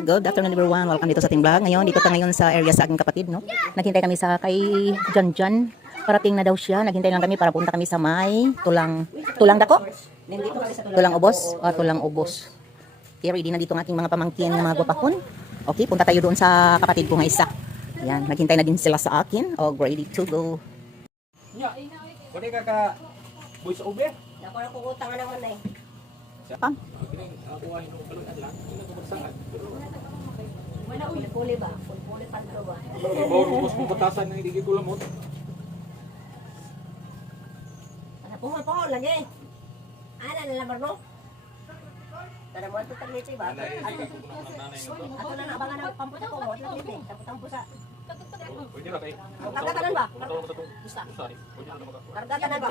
good afternoon everyone. Welcome dito sa ating vlog. Ngayon, dito tayo ngayon sa area sa aking kapatid, no? Naghintay kami sa kay Jan. Parating na daw siya. Naghintay lang kami para punta kami sa may tulang dako? Tulang ubos? Tulang ubos. Okay, ready na dito ang ating mga pamangkin, mga gwapakon. Okay, punta tayo doon sa kapatid ko nga isa. Ayan, naghintay na din sila sa akin. Oh, ready to go. Nya. Pwede ka boy sa ube? Ako na kukutangan naman eh. Pam. Wala uli ba? Uli padro ba? Bawo mas pupatasan ng hindi ko lamot. Ano po lagi? Ana na lamar mo? Tara mo ito taglit ba? Ako na abangan ng pamputa ko mo. Tampo sa. Pwede na kay. Kargatanan ba? Gusta. Kargatanan ba?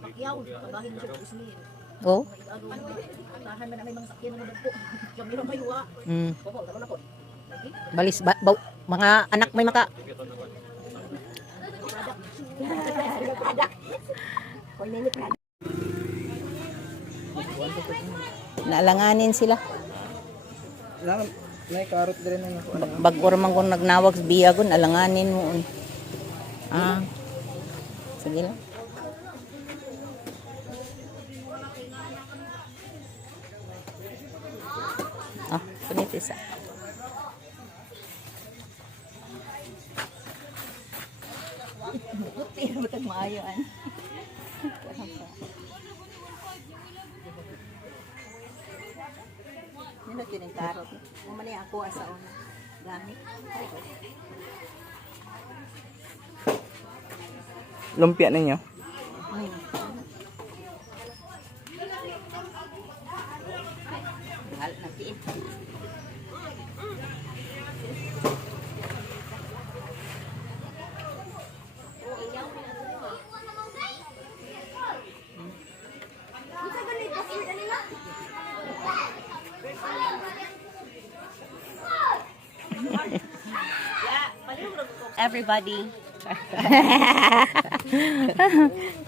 Pakyaw, kabahin siya po ismir. Oh. Tahan man na may mga sakyan na po. Kami lang kayo ah. Popo, tama na po. Balis mga anak may maka. Naalanganin sila. May karot din na ako. Bag-or man kung nagnawag sa biyagon, alanganin mo. Sige lang. Punit isa. Puti, butag maayoan. Nino tining karot. Umani ako asa una. Gamit. Lumpia ninyo. Mahal na tiin. Everybody.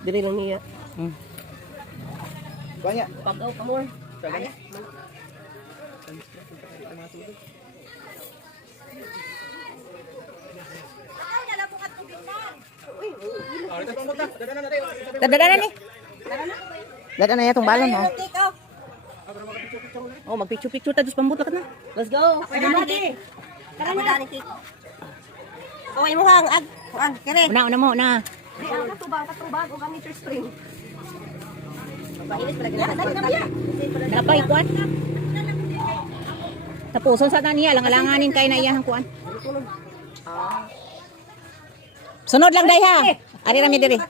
Dili lang niya. Banyak. Pagaw ka more. Kaya. Dadana ni. Dadana ya tong balon oh. Oh, magpicture-picture ta dus pambut na. Let's go. Everybody. Tara na. Oh, imo hang ag kere. Una mo na. Katubag o gamit your spring. Mabahilis pala gina. Napay kuan. Tapuson sa taniya lang-alanganin kay na iyang kuan. Sunod lang day ha. Ari ra mi diri.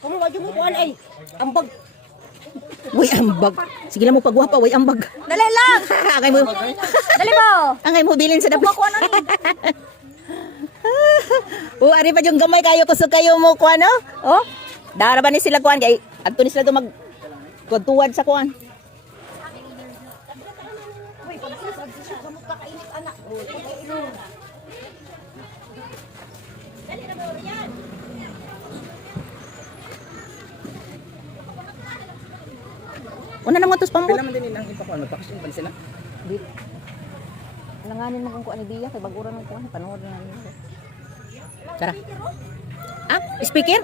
Kumo wa mo kuan ay. Ambag. Uy, ambag. Sige lang mo pagwapa, uy, ambag. Dali lang. Angay mo. Dali mo. Angay mo bilin sa dapat. Kuan ani. Ari pa yung gamay kayo kusog kayo mo kuan no? Oh. Dara ba ni sila kuan kay adto ni sila to mag tuwad sa kuan. Uy, pag sa gamot ka kainit anak. Dali na mo yan. Una na mo tos pambot. Pila man din ilang ipakuan magpakasin pa sila. Di. Alanganin mo kung kuan ni Dia kay baguran ng kuan panood na niyo. Tara. Speaker?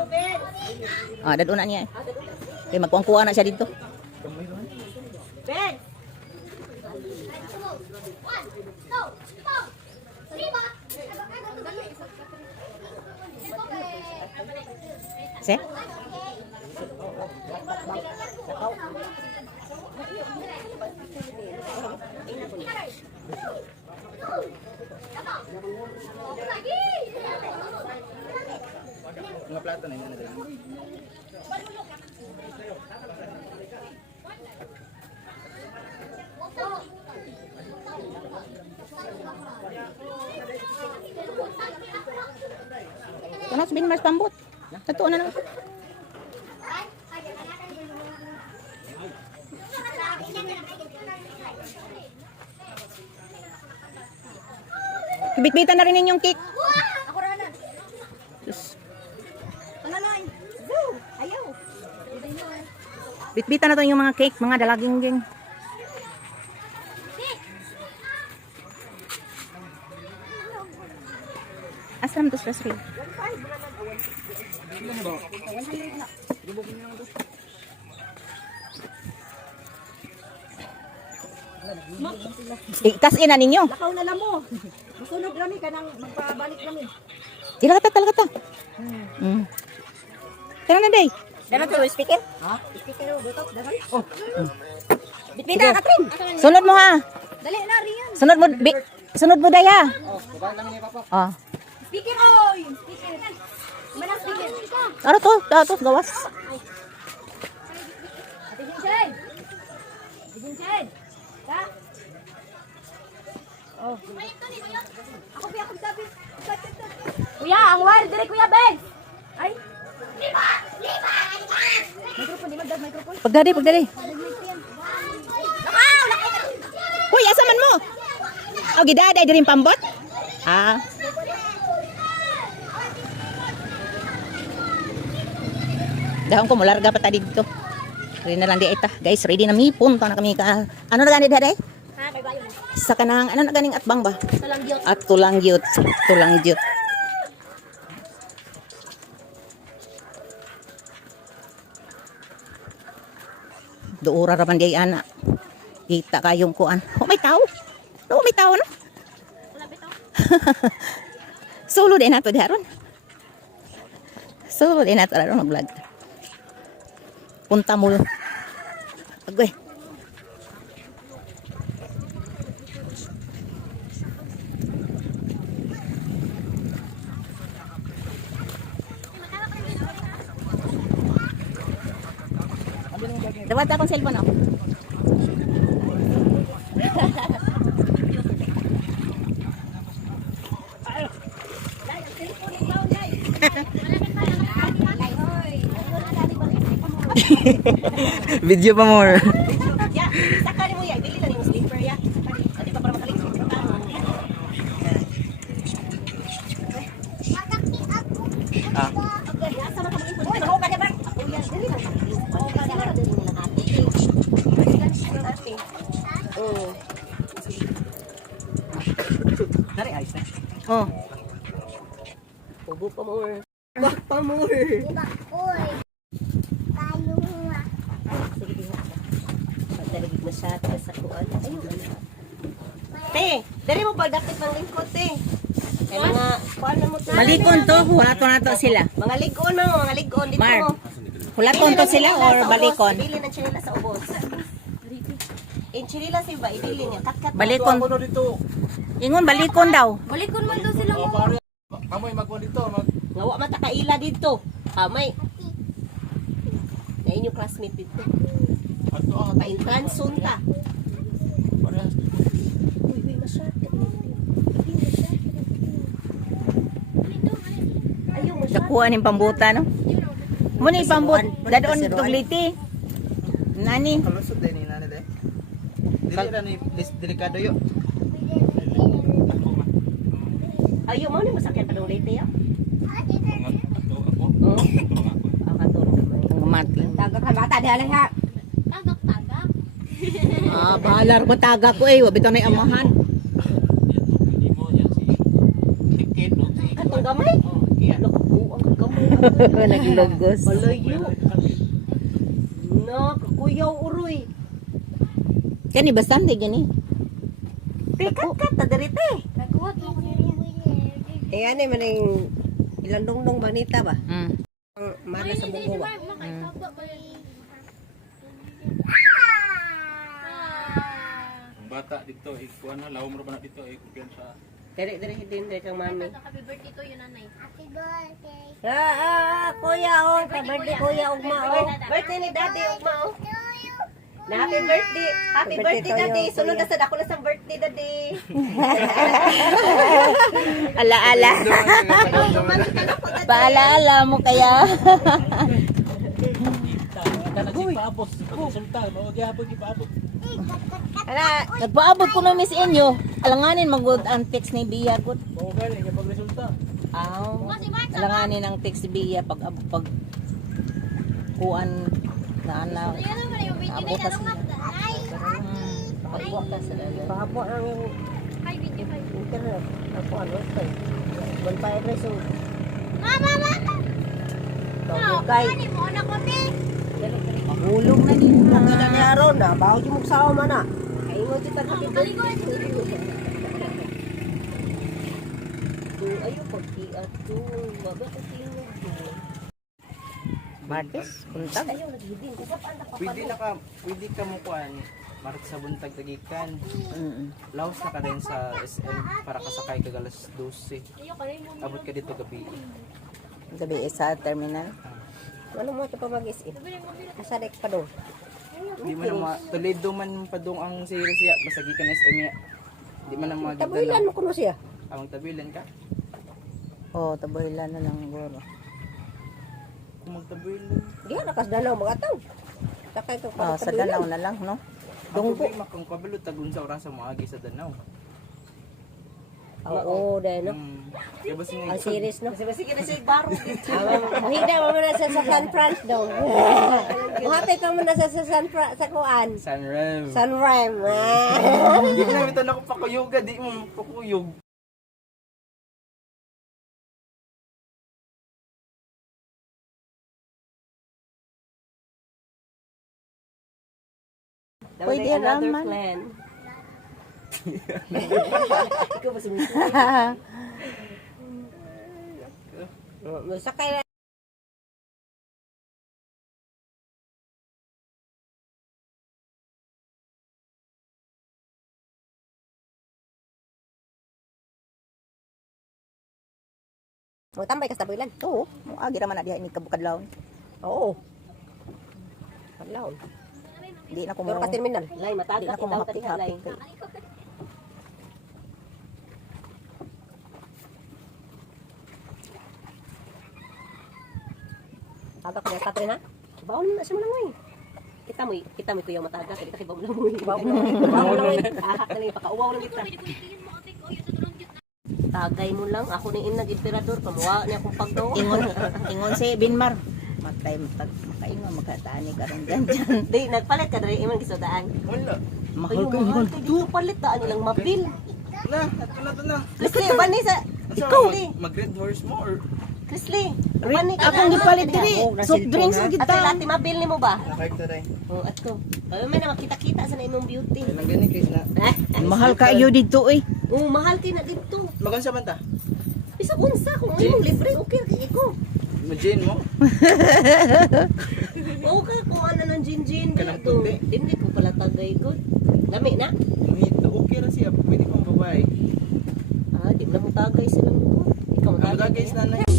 Daduna niya. Kay magkuang-kuan na siya dito. Ben. Se? Mga plato na yun na dala. Ano sabihin mas pambot? Totoo na lang. Bit-bitan na rin ninyong cake. Ako na. Sus. Nanay. Go. Ay Bitbitan na to yung mga cake, mga dalaging geng. Asam to sa sri. Ikas ina ninyo. Lakaw na lang mo. Masunod kami ka nang magpabalik kami. Talaga ta. Tara na, day. Dapat ko speaker? Ha? Speaker mo butot dapat. Oh. Bitbita Katrin. Sunod mo ha. Dali na riyan. Sunod mo day ha. Oh, baba lang niya papa. Ah. Speaker oy. Speaker. Mana speaker? Ano to, gawas. Ate Jinsay. Ate Jinsay. Ka? Oh. Ako sabi. Kuya, ang wire dire kuya Ben. Ay. Microphone, di microphone. Pagdali. Lakaw. Hoy, asa man mo? Oh, gidaday diring pambot. Ah. Dahon ko mularga pa ta dito. Ready na lang di ita. Guys, ready na mi punta na kami ka. Ano na gani daday? Ha, kay bayo. Sa kanang ano na ganing atbang ba? Salang gyud. At tulangyot. Doora raman di ana. Kita kayong kuan. Oh, may tao. No, may tao na. Solo din nato daron. Solo din nato daron mag-vlog. Punta mo. Agoy. Dapat akong cellphone ako. Video pa more. Ya, sakali mo ya, dili na yung sleeper ya. Sakali pa para makalig. Ah. Okay, asa man ka mag-info? Oy, mahuka niya ba? Ako yan, dili na. Mahuka niya ba? Dili na nakati. Ate. Oh. Dari ayos na. Oh. Ubo pa more. Bak pa more. Sige, diha. Pagdaligid na siya, tayo sa kuwan. Ayun. Te, dari mo pagdapit ng lingkod, te. Kaya mga, kuwan na mo to. Malikon to, hulato na to sila. Mga ligon mo, mga ligon. Dito Mar. mo. Hulaton to sila or balikon? Ibili ng chinila sa ubos. In chinila si ba, ibili niya. Kat-kat. Balikon. Ano dito? Ingon balikon daw. Balikon man daw sila mo. Kamoy magkuha dito, Ngawa mata kaila dito. Kamay. Na inyong classmate dito. Ato ang Paintran sunta. parehas. Uy, masyado. Ayaw, masyado. Nakuha ning pambuta no. Muna ipambut. Dadon tugliti. Nani? Kalusot din ni nani de. Dili ra ni delikado yo. Ayaw mo ni masakyan pa daw late ya. Ako. Oo. Ang katulong naman. Mati. Tagak ka bata dali ha. Ah, bahalar mataga ko eh. Wabito na amahan. Katong gamay. Nakabuang ka gamay. Naglogos. Malayo. No, kakuyaw uroy. Kani bastante gani. Pikat ka ta dirite. Eh ano man yung ilang dongdong manita ba? Mm. Ang mana sa bungo ba? Ang bata dito, ikuan na lawom ra ba na dito, ikuan sa Dire din kang mami. Happy birthday to you, nanay. Kuya oh, ka birthday kuya ugma oh. Birthday ni daddy ugma oh. Na happy birthday. Happy birthday daddy. Sunod na sa dako na sa birthday daddy. Ala-ala. Paalaala mo kaya. paabot. Resulta, mao gyapon gipaabot. Ana, Nagpaabot ko na miss inyo. Alanganin magud ang text ni Bia gud. Mao gani nga pagresulta. Alanganin ang text ni Bia pag kuan Naana. Abot na sila. Pagbuwak ka sa lalan. Pahapo lang yung internet. Ako ano ito. Bonfire race yung Kay. Hulog na din. Nakita niya ron na. Bago yung magsawa man na. Ay mo dito kapit. Ayaw pagkiat to. Baga ko tingog to. Martes, buntag. Ayaw naghidin. Pwede ka mo kuan marat sa buntag tagikan. Mm. Laos na ka din sa SM para kasakay ka alas 12. Abot ka dito gabi. Gabi sa terminal. Ano mo ito pa mag-isip? Masadek pa doon. Di man na Toledo man padung ang series ya basta gikan SM ya. Di man na Tabuilan mo kuno siya. Ang tabilan ka. Oh, taboyla na lang guro. Kung magtabilan. Diyan nakas dalaw mga tao. Sakay to Oh, sa Danau na lang, no? Dungpo makang kabalo tagun sa oras sa maagi sa Danau. Oo, dahil no. Kaya ba singa Ang series no. Sige na siya baro. Hindi mo na sa San Fran daw. Muhatay ka mo na sa San Fran sa kuan. Sunrise. San Ram. Di na ito na ko pakuyog, di mo pakuyog. Pwede raman. Ikaw ba sumisip? Sakay na. O, tambay ka sa tabuilan. Oo, agi raman na diha ini kabukadlaw. Oo. Paglaon. Di na ko Pero mo. ka terminal. Lay, Di matagak. na ko Itaw ka diha, lay. mahapik-hapik. Tagak ka na sa tren, ha? Bawal na siya mo lang, kita mo kuya matagak. Kita kay bawal lang mo. Bawal lang. Ahak na lang. Pakauwaw lang kita. Tagay mo lang. Ako ni inag emperador. Pamuwa niya akong pagdaw. Ingon si Binmar. Makaingon makatani karon dyan. Di, nagpalit ka na rin. Imang gisodaan. Wala. Mahal Ay, ko mahal ingon. ka dito palit. Daan nilang mabil. Na, ito na. Chrisley, bani sa... Ikaw, mag-red horse mo or Chrisley, bani ka. Akong gipalit diri. Soft drinks ang Ate, kita. lati mabil ni mo ba? nakayag taray. Oo, ato. Ay, may na makita-kita sa na imong beauty. Kailang gani kay na. Mahal kayo dito eh. Oo, mahal kayo na dito. Magan sa banta. Isa unsa kung imong libre, okay kay ko. Majin mo. Oo ka, kung ano ng gin-gin Kanang dito. puti. Hindi ko pala tagay good. Lami na. Mojito okay ra siya. Pwede pang babae. Ah, di na mo tagay sila mo. Ikaw mo Ang tagay. guys na